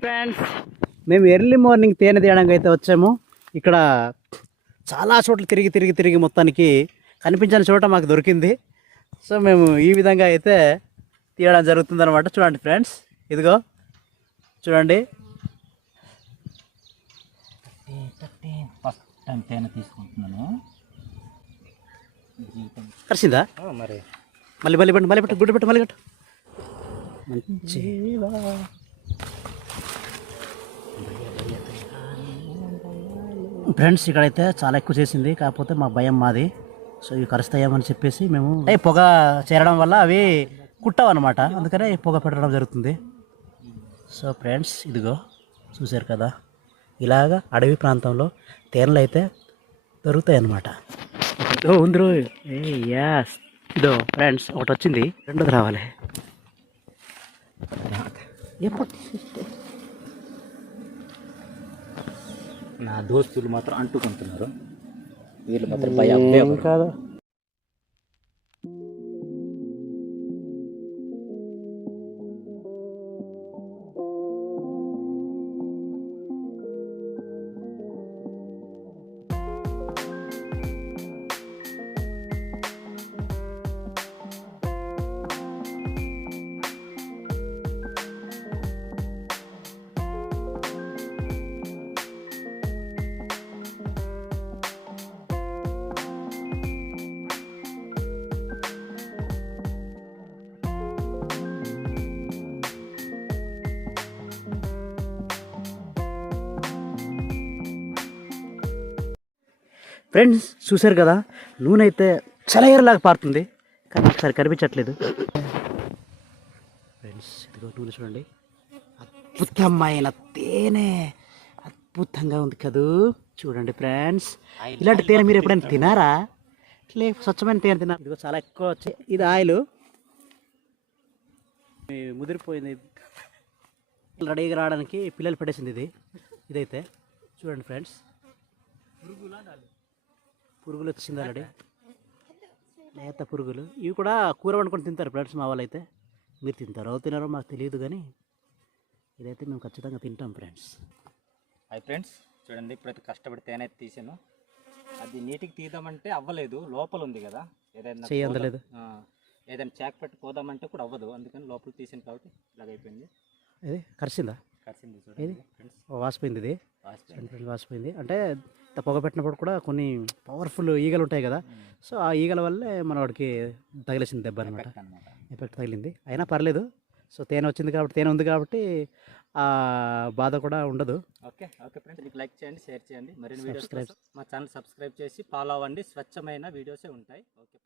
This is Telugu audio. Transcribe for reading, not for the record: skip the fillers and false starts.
ఫ్రెండ్స్, మేము ఎర్లీ మార్నింగ్ తేనె తీయడానికి అయితే వచ్చాము. ఇక్కడ చాలా చోట్ల తిరిగి మొత్తానికి కనిపించని చోట మాకు దొరికింది. సో మేము ఈ విధంగా అయితే తీయడం జరుగుతుంది అనమాట. చూడండి ఫ్రెండ్స్, ఇదిగో చూడండి. ఫస్ట్ టైం తేనె తీసుకుంటున్నాను. కలిసిందా? మరి మళ్ళీ పెట్టు గుడ్డు పెట్టు, మళ్ళీ కట్టు. మంచిగా ఫ్రెండ్స్, ఇక్కడైతే చాలా ఎక్కువ చేసింది. కాకపోతే మా భయం మాది. సో ఇవి కరుస్తాయేమని చెప్పేసి మేము పొగ చేరడం వల్ల అవి కుట్టవన్నమాట. అందుకనే పొగ పెట్టడం జరుగుతుంది. సో ఫ్రెండ్స్, ఇదిగో చూశారు కదా, ఇలాగా అడవి ప్రాంతంలో తేనెలు అయితే దొరుకుతాయి అన్నమాట. ఉందరు యాస్, ఇదో ఫ్రెండ్స్ ఒకటి వచ్చింది, రెండోది రావాలి. నా దోస్తులు మాత్రం అంటుకుంటున్నారు, వీళ్ళు మాత్రం భయం కాదు. ఫ్రెండ్స్ చూశారు కదా, నూనె అయితే చలయరలాగా పారుతుంది, కానీ ఒకసారి కనిపించట్లేదు. ఫ్రెండ్స్ ఇదిగో నూనె చూడండి, అద్భుతమైన తేనె, అద్భుతంగా ఉంది కదూ. చూడండి ఫ్రెండ్స్, ఇలాంటి తేనె మీరు ఎప్పుడైనా తినారా? ఇట్లే స్వచ్ఛమైన తేనె తినారు. ఇదిగో చాలా ఎక్కువ వచ్చాయి. ఇది ఆయిల్ ముదిరిపోయింది, రెడీగా రావడానికి పిల్లలు పెట్టేసింది ఇది. ఇదైతే చూడండి ఫ్రెండ్స్, పురుగులు వచ్చింది ఆల్రెడీ, లేత పురుగులు. ఇవి కూడా కూర వండుకొని తింటారు ఫ్రెండ్స్ మా వాళ్ళు అయితే. మీరు తింటారో తినారో మాకు తెలియదు, కానీ ఇదైతే మేము ఖచ్చితంగా తింటాం ఫ్రెండ్స్. హాయ్ ఫ్రెండ్స్, చూడండి ఇప్పుడైతే కష్టపడి తేనె తీసాను. అది నీటికి తీద్దామంటే అవ్వలేదు, లోపల ఉంది కదా, ఏదైనా చెయ్యి అందలేదు, ఏదైనా చాక్ పెట్టి పోదామంటే కూడా అవ్వదు. అందుకని లోపల తీసాను కాబట్టి ఇలాగైపోయింది. ఇది కరిసిందా? కరిసింది చూడండి ఫ్రెండ్స్, వాసిపోయింది. ఇది వాసిపోయింది అంటే పొగ పెట్టినప్పుడు కూడా కొన్ని పవర్ఫుల్ ఈగలు ఉంటాయి కదా, సో ఆ ఈగల వల్లే మన వాడికి తగిలేసింది దెబ్బ అనమాట, ఎఫెక్ట్ తగిలింది. అయినా పర్లేదు. సో తేనె వచ్చింది కాబట్టి, తేనె ఉంది కాబట్టి ఆ బాధ కూడా ఉండదు. ఓకే ఫ్రెండ్స్, మీకు లైక్ చేయండి, షేర్ చేయండి, మరిన్ని వీడియోస్ మా ఛానల్ సబ్స్క్రైబ్ చేసి ఫాలో అవ్వండి. స్వచ్ఛమైన వీడియోసే ఉంటాయి. ఓకే.